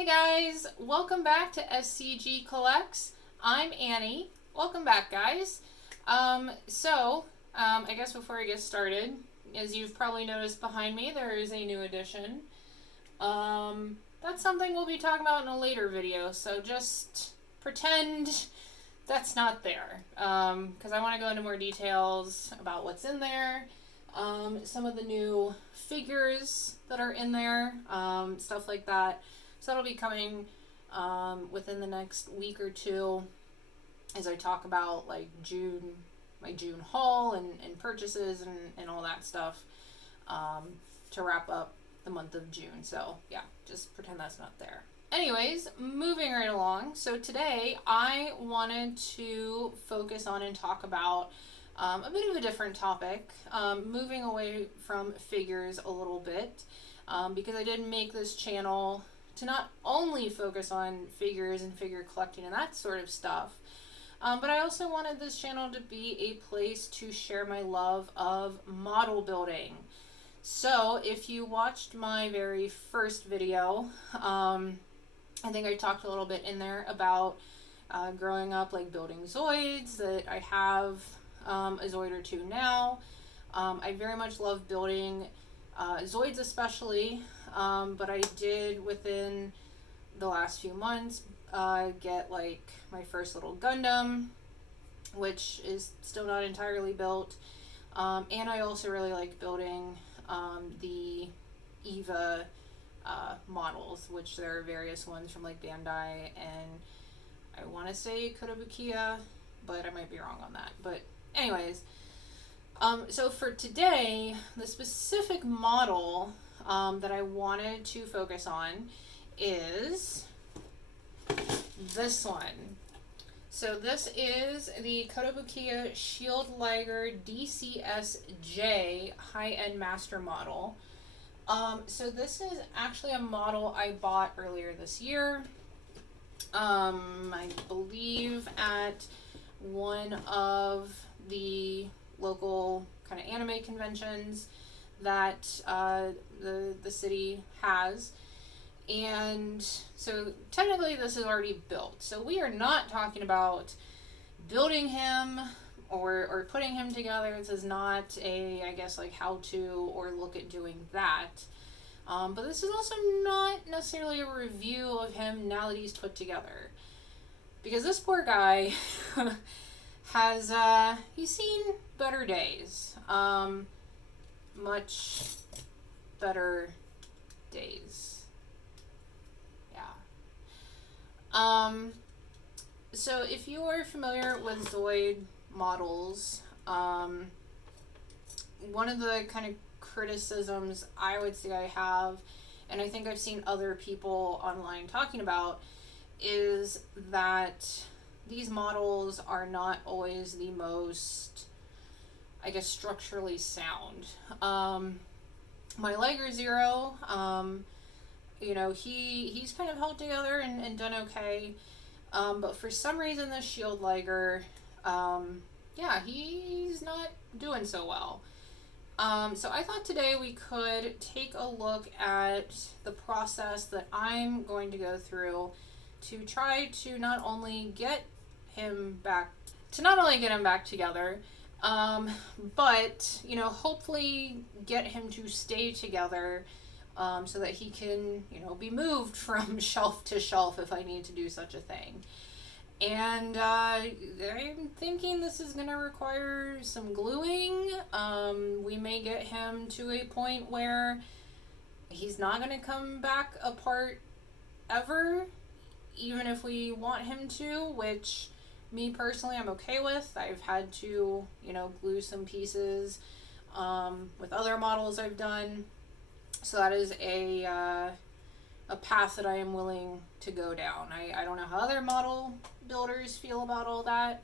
Hey guys, welcome back to SCG Collects. I'm Annie. Welcome back, guys. I guess before I get started, as you've probably noticed behind me, there is a new addition. That's something we'll be talking about in a later video, so just pretend that's not there. Because I want to go into more details about what's in there, some of the new figures that are in there, stuff like that. So that'll be coming within the next week or two as I talk about like my June haul and purchases and all that stuff to wrap up the month of June. So yeah, just pretend that's not there. Anyways, moving right along. So today I wanted to focus on and talk about a bit of a different topic, moving away from figures a little bit, because I did make this channel to not only focus on figures and figure collecting and that sort of stuff, but I also wanted this channel to be a place to share my love of model building. So if you watched my very first video, I think I talked a little bit in there about growing up, like building Zoids, that I have a Zoid or two now. I very much love building Zoids especially, but I did within the last few months get like my first little Gundam, which is still not entirely built, and I also really like building the EVA models, which there are various ones from like Bandai and I want to say Kotobukiya, but I might be wrong on that. But anyways, so for today, the specific model that I wanted to focus on is this one. So this is the Kotobukiya Shield Liger DCS-J high-end master model. So this is actually a model I bought earlier this year. I believe at one of the local kind of anime conventions that the city has. And so technically this is already built. So we are not talking about building him or putting him together. This is not a, I guess, like how to or look at doing that. But this is also not necessarily a review of him now that he's put together. Because this poor guy has, he's seen better days. Much better days. So if you are familiar with Zoid models, one of the kind of criticisms I would say I have, and I think I've seen other people online talking about, is that these models are not always the most, I guess, structurally sound. My Liger Zero, you know, he's kind of held together and done okay. But for some reason, the Shield Liger, yeah, he's not doing so well. So I thought today we could take a look at the process that I'm going to go through to try to not only get him back together, but, you know, hopefully get him to stay together, so that he can, you know, be moved from shelf to shelf if I need to do such a thing. And I'm thinking this is going to require some gluing. We may get him to a point where he's not going to come back apart ever, even if we want him to, which me personally I'm okay with. I've had to, you know, glue some pieces with other models I've done. So that is a path that I am willing to go down. I don't know how other model builders feel about all that,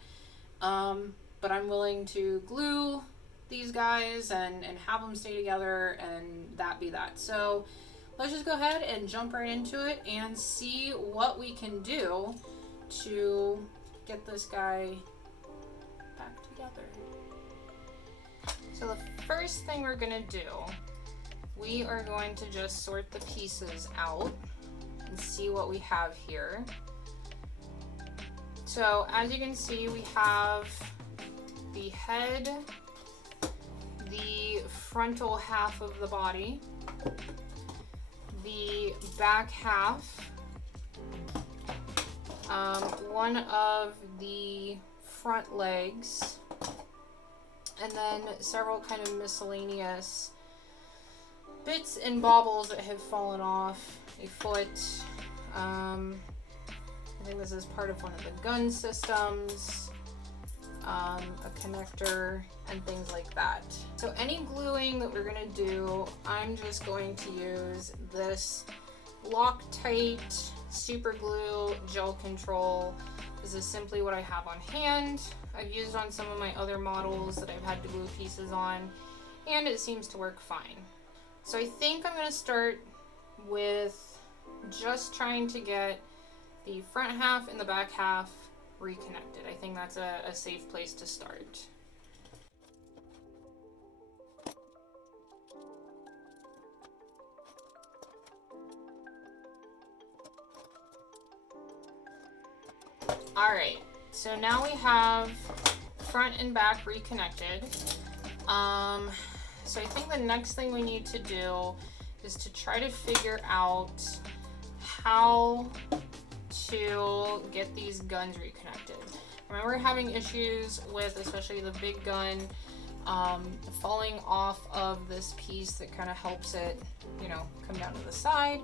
but I'm willing to glue these guys and have them stay together and that be that. So let's just go ahead and jump right into it and see what we can do to get this guy back together. So the first thing we're going to do, we are going to just sort the pieces out and see what we have here. So as you can see, we have the head, the frontal half of the body, the back half, one of the front legs, and then several kind of miscellaneous bits and baubles that have fallen off, a foot. I think this is part of one of the gun systems, a connector, and things like that. So any gluing that we're gonna do, I'm just going to use this Loctite super glue gel control. This is simply what I have on hand. I've used on some of my other models that I've had to glue pieces on, and it seems to work fine. So I think I'm gonna start with just trying to get the front half and the back half reconnected. I think that's a safe place to start. Alright, so now we have front and back reconnected. So I think the next thing we need to do is to try to figure out how to get these guns reconnected. I remember having issues with, especially the big gun, falling off of this piece that kind of helps it, you know, come down to the side.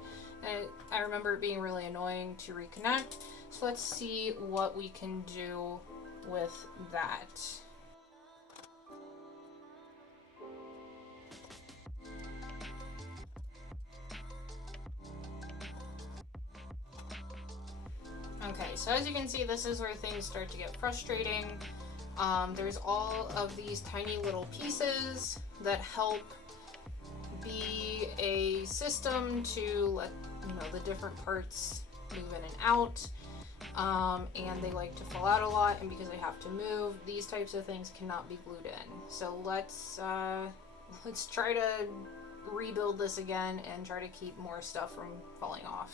And I remember it being really annoying to reconnect. So let's see what we can do with that. Okay, so as you can see, this is where things start to get frustrating. There's all of these tiny little pieces that help be a system to let the different parts move in and out. And they like to fall out a lot, and because they have to move, these types of things cannot be glued in. So let's try to rebuild this again and try to keep more stuff from falling off.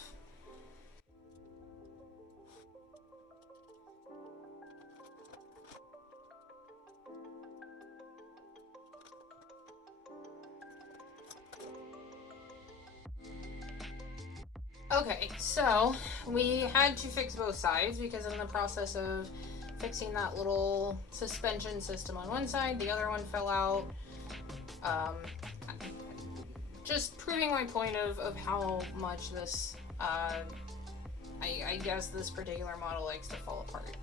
Okay, so we had to fix both sides because in the process of fixing that little suspension system on one side, the other one fell out. Just proving my point of how much this, I guess this particular model likes to fall apart.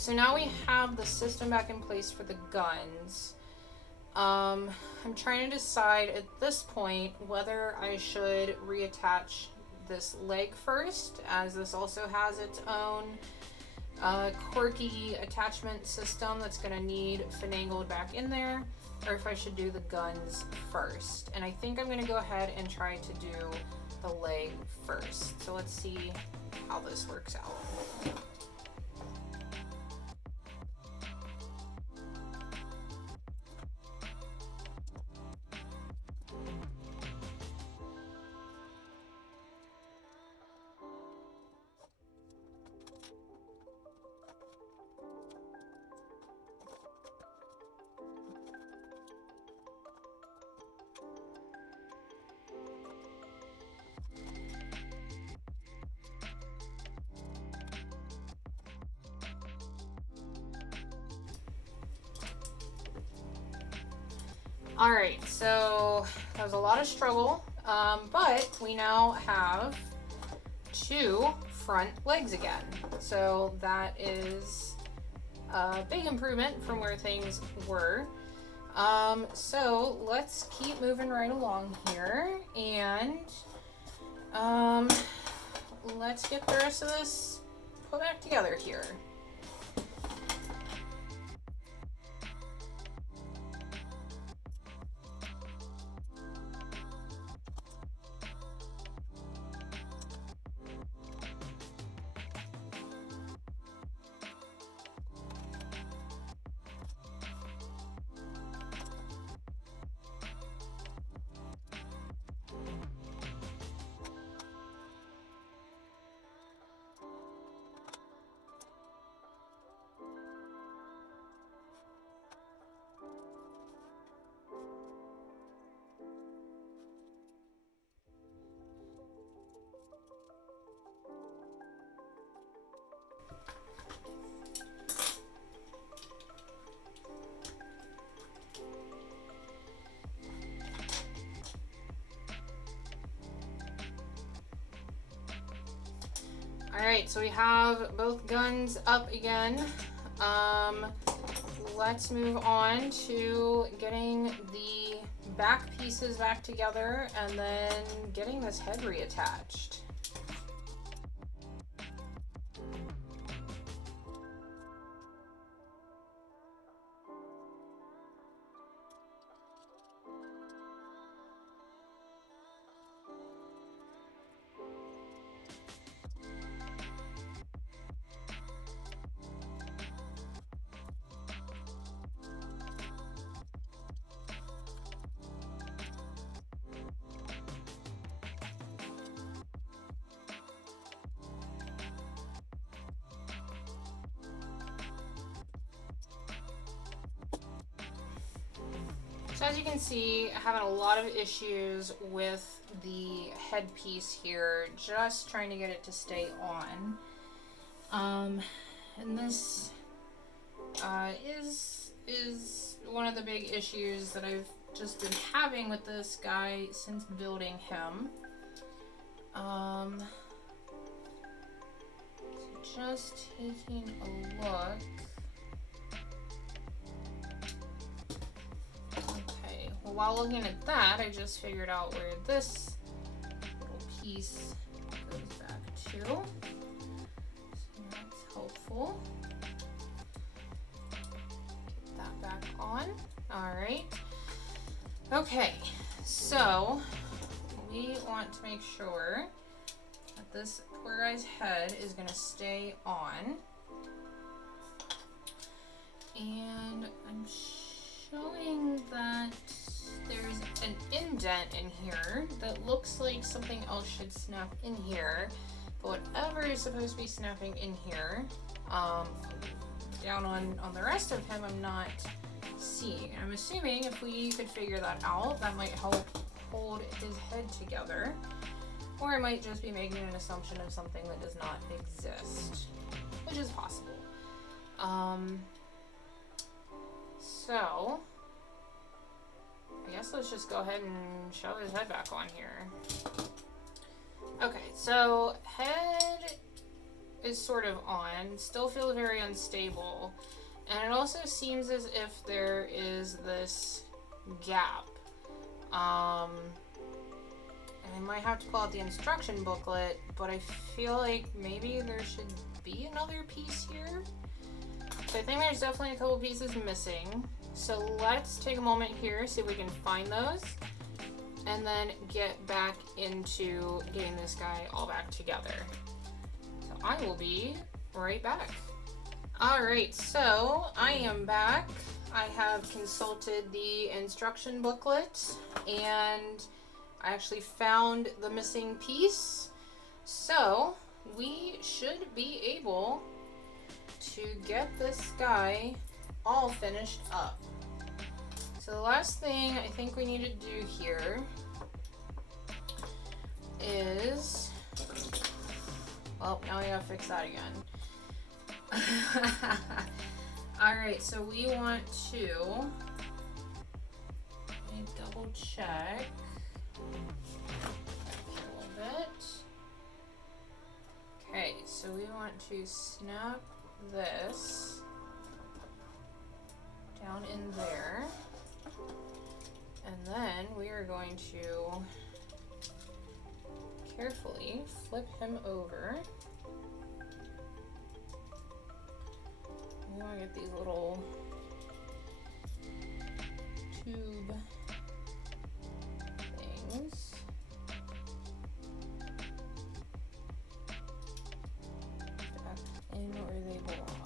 So now we have the system back in place for the guns. I'm trying to decide at this point whether I should reattach this leg first, as this also has its own quirky attachment system that's going to need finagled back in there, or if I should do the guns first. And I think I'm going to go ahead and try to do the leg first. So let's see how this works out. Alright, so that was a lot of struggle, but we now have two front legs again. So that is a big improvement from where things were. So let's keep moving right along here, and let's get the rest of this put back together here. Alright, so we have both guns up again. Let's move on to getting the back pieces back together and then getting this head reattached. So as you can see, having a lot of issues with the headpiece here, just trying to get it to stay on. And this is one of the big issues that I've just been having with this guy since building him. So just taking a look. Well, while looking at that, I just figured out where this little piece goes back to. So that's helpful. Get that back on. All right. Okay, so we want to make sure that this poor guy's head is going to stay on. And I'm showing that there's an indent in here that looks like something else should snap in here, but whatever is supposed to be snapping in here, down on the rest of him, I'm not seeing. I'm assuming if we could figure that out, that might help hold his head together, or I might just be making an assumption of something that does not exist, which is possible. So I guess let's just go ahead and shove his head back on here. Okay, so head is sort of on, still feels very unstable, and it also seems as if there is this gap. And I might have to pull out the instruction booklet, but I feel like maybe there should be another piece here. So I think there's definitely a couple pieces missing. So let's take a moment here, see if we can find those, and then get back into getting this guy all back together. So I will be right back. Alright, so I am back. I have consulted the instruction booklet, and I actually found the missing piece. So we should be able to get this guy all finished up. So the last thing I think we need to do here is, well, now we gotta fix that again. Alright, so we want to double check a little bit. Okay, so we want to snap this down in there, and then we are going to carefully flip him over. We want to get these little tube things. Back in where they belong.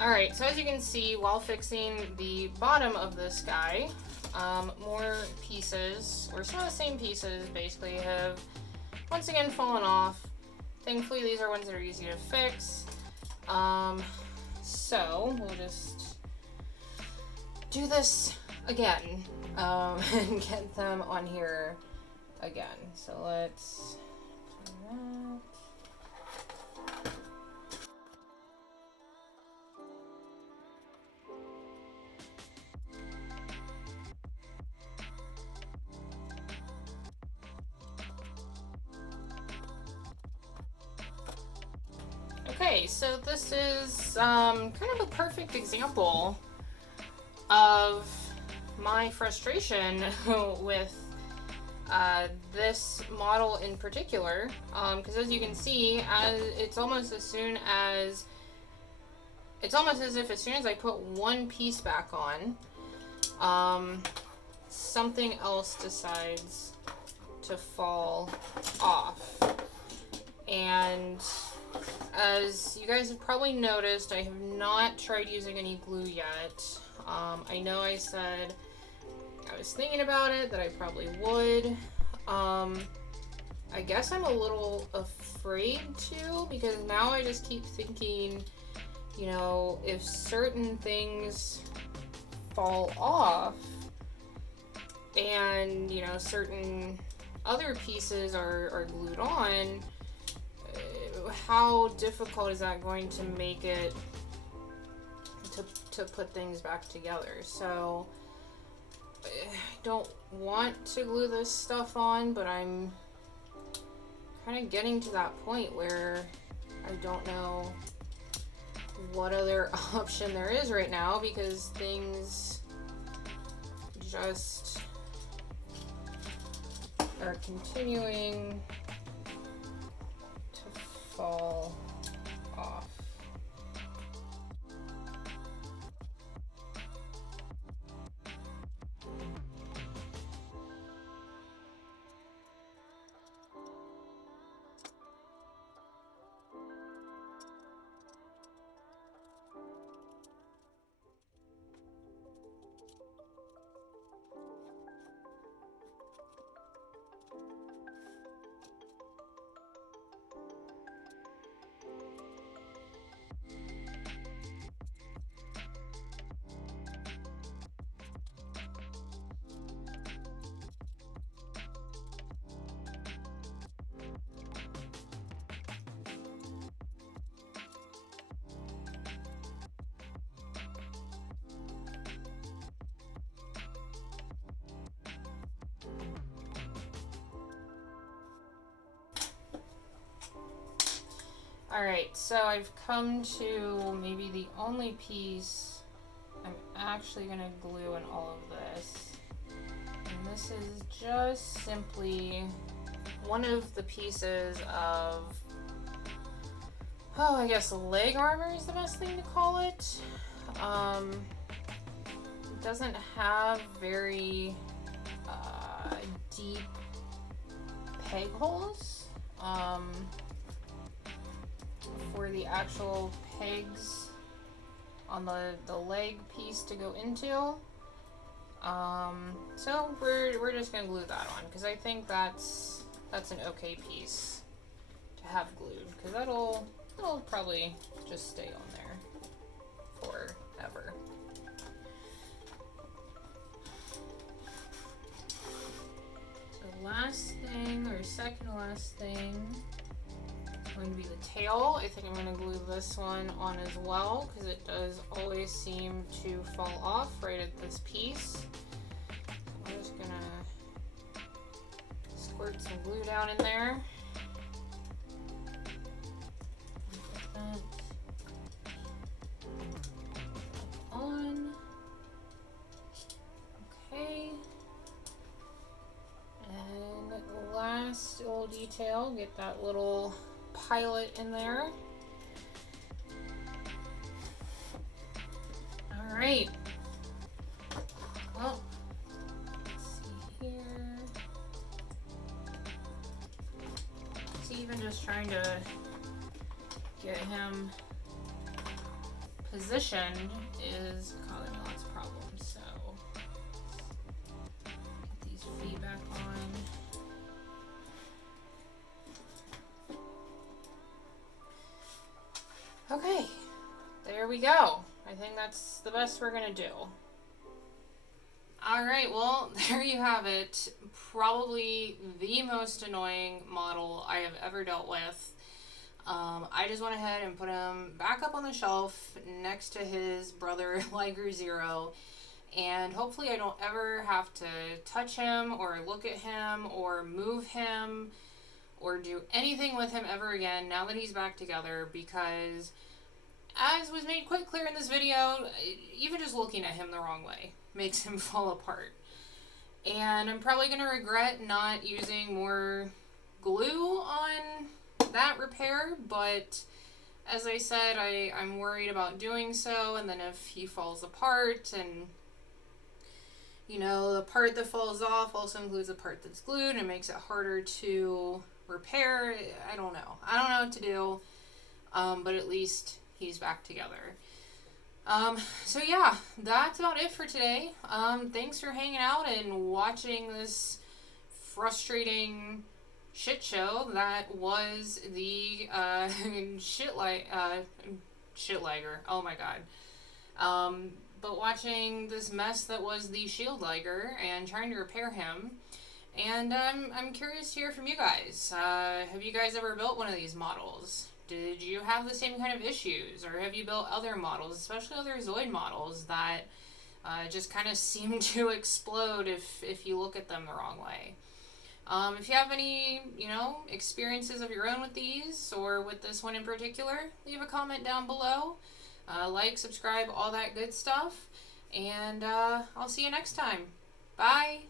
Alright, so as you can see, while fixing the bottom of this guy, more pieces, or some of the same pieces, basically have once again fallen off. Thankfully, these are ones that are easy to fix. So we'll just do this again, and get them on here again. So let's do that. Okay, so this is kind of a perfect example of my frustration with this model in particular, because as you can see, it's almost as if as soon as I put one piece back on, something else decides to fall off. And as you guys have probably noticed, I have not tried using any glue yet. I know I said I was thinking about it, that I probably would. I guess I'm a little afraid to, because now I just keep thinking, you know, if certain things fall off and, you know, certain other pieces are glued on, how difficult is that going to make it to put things back together? So I don't want to glue this stuff on, but I'm kind of getting to that point where I don't know what other option there is right now, because things just are continuing to fall off. Alright, so I've come to maybe the only piece I'm actually going to glue in all of this. And this is just simply one of the pieces of, I guess leg armor is the best thing to call it. It doesn't have very deep peg holes. For the actual pegs on the leg piece to go into. So we're just gonna glue that on, because I think that's an okay piece to have glued, because that'll probably just stay on there forever. So last thing, or second to last thing, going to be the tail. I think I'm going to glue this one on as well, because it does always seem to fall off right at this piece. I'm just going to squirt some glue down in there. Put that on. Okay. And the last little detail, get that little pilot in there. All right. Well, let's see here. It's even just trying to get him position is causing lots of problems. So get these feet back on. Okay, there we go. I think that's the best we're gonna do. Alright, well, there you have it. Probably the most annoying model I have ever dealt with. I just went ahead and put him back up on the shelf next to his brother Liger Zero, and hopefully I don't ever have to touch him or look at him or move him or do anything with him ever again now that he's back together, because as was made quite clear in this video, even just looking at him the wrong way makes him fall apart. And I'm probably going to regret not using more glue on that repair, but as I said, I'm worried about doing so, and then if he falls apart, and you know, the part that falls off also includes the part that's glued and makes it harder to repair. I don't know what to do, but at least he's back together. So yeah, that's about it for today. Thanks for hanging out and watching this frustrating shit show that was the Shield Liger. Oh my god. But watching this mess that was the Shield Liger and trying to repair him. And I'm curious to hear from you guys. Have you guys ever built one of these models? Did you have the same kind of issues, or have you built other models, especially other Zoid models, that just kind of seem to explode if you look at them the wrong way? If you have any, experiences of your own with these, or with this one in particular, leave a comment down below. Like, subscribe, all that good stuff. And I'll see you next time. Bye!